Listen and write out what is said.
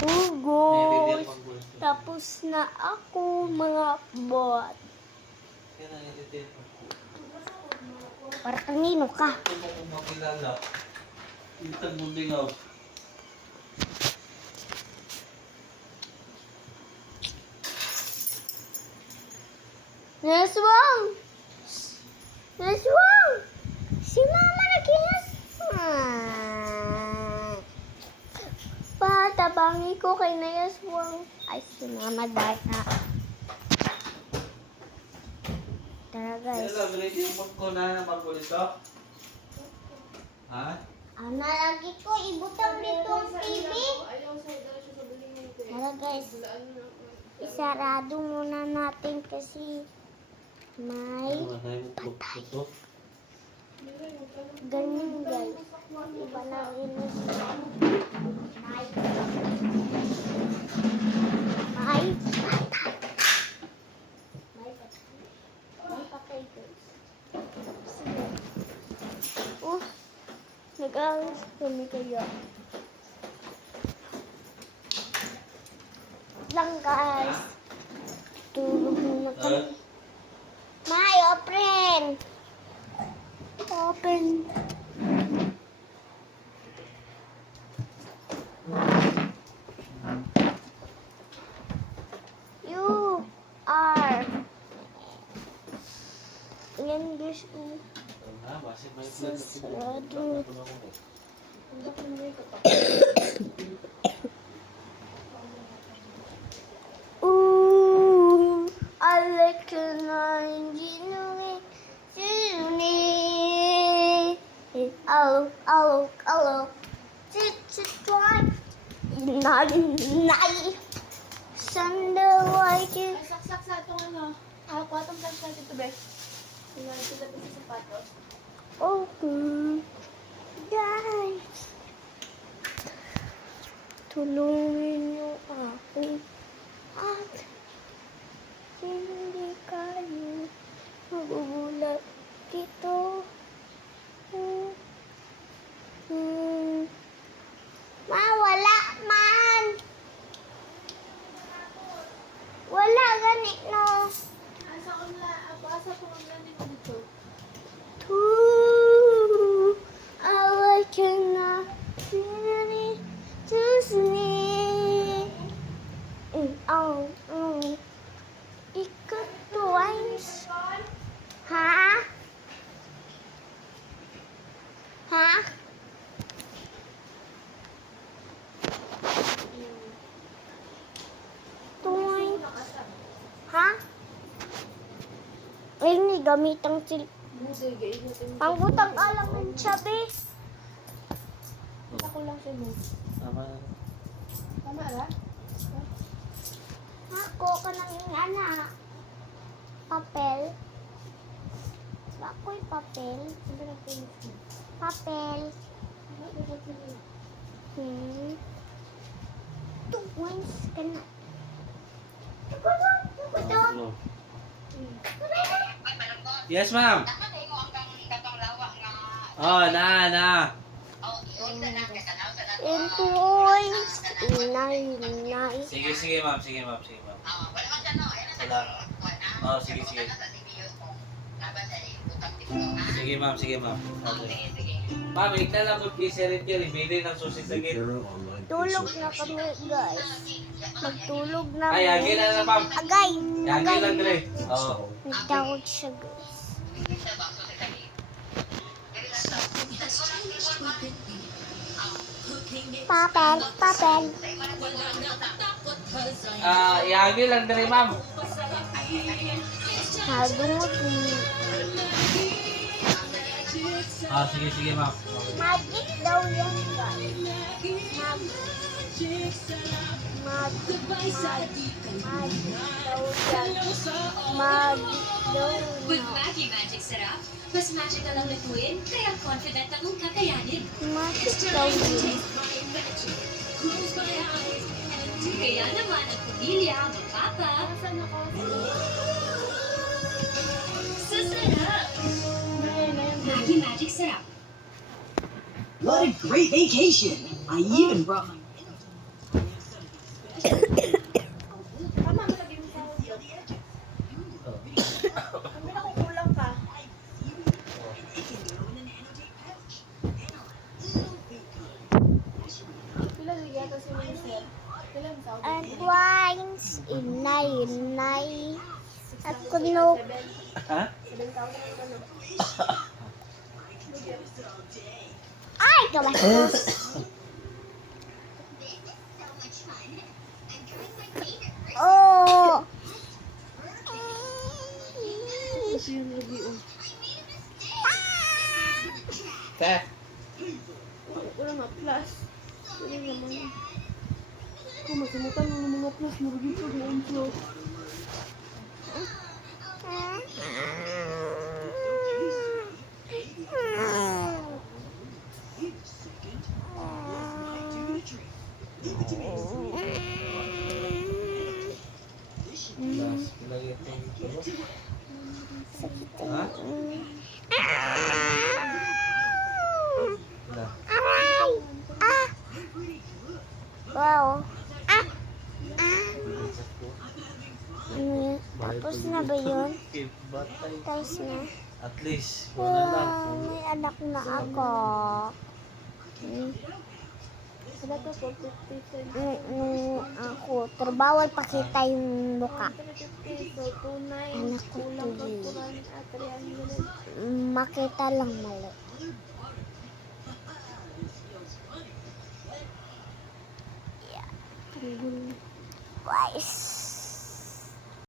Hugot. Tapos na ako, mga bot. Para kanino ka? Naswang! Naswang! Si Mama naginas. Patabangi ko kay Naswang. Ay, si Mama dahil na. Tara guys. Ana lagi ko ibutang dito ang TV. Tara guys. Isarado muna natin kasi may patay. Ganyan guys. Iba na rin na siya. May patay. May patay guys. Nag-alas kami kaya. Lang guys. Tulog muna kami. May open. Open. You are English. Sarado. I like a nine hello. Nai. Sandal like it. Saksak sa itong ano. Kwatong saksak ito, Bes. Ito sa sapatos. Okay. Guys. Tulungan niyo ako. At hindi kayo magugulat dito. Wala man. Wala gani no. Asa ko na dito dito. I cannot see to sleep. Ikut twice. Ha? Twice. Ha? Ini gamitang pangbutang alam ng sabi. Ako lang siya mo. Tama ala? Ako ka nang yung anak. Papel. Ako'y papel. Papel. Twice ka na. Ito. Yes, ma'am. Oh, na. Influence. Inay. Sige, ma'am. Salamat. Oh, sige. Sige, ma'am. Okay. Ma'am, ikna lang kung kisirin ka, bili ng susi sa gate. Tulog na kami guys. Magtulog na Ay, agay lang na, ma'am. Agay. Agay lang, Dre. Oo. Nagtawag siya guys. Papel. Iagay lang, Dre, ma'am. Hadungot ni. Sige, ma'am. Magic daw yan guys. Magic daw yan. With Maggie Magic Sarap, mas magical ang lutuin, kaya confident akong kakayanin. Magic daw yan. Kaya naman ang pamilya, magpapa. Sasarap! Maggie Magic Sarap. What a great vacation! I even brought my Tama, malagay mo sa audio. Kami na kukulang ka. Pila yata si Minister? Pila mo sa audio? And wines, inay. At kuno. Ha? 7,000 ang ano. Ay, kamastos. Oh. Ito yung lagi oh. Ka? Wala nga plus. Wala naman. Kung masimutan mo ng mga plus, marugin ko doon flow. Lagi itong tulog. Ha? Wala. Aray. Ah. Wow. Ah. Tapos na ba yun? Batay. Tapos na. At least, wala lang. Wow, may anak na ako. Wala to po, 50 cents. Ako. Pero bawal pakita yung mukha. 350, so 29. Anak ko Kulang ka tuloy. 400 at 300. Makita lang mali. Yeah. Guys.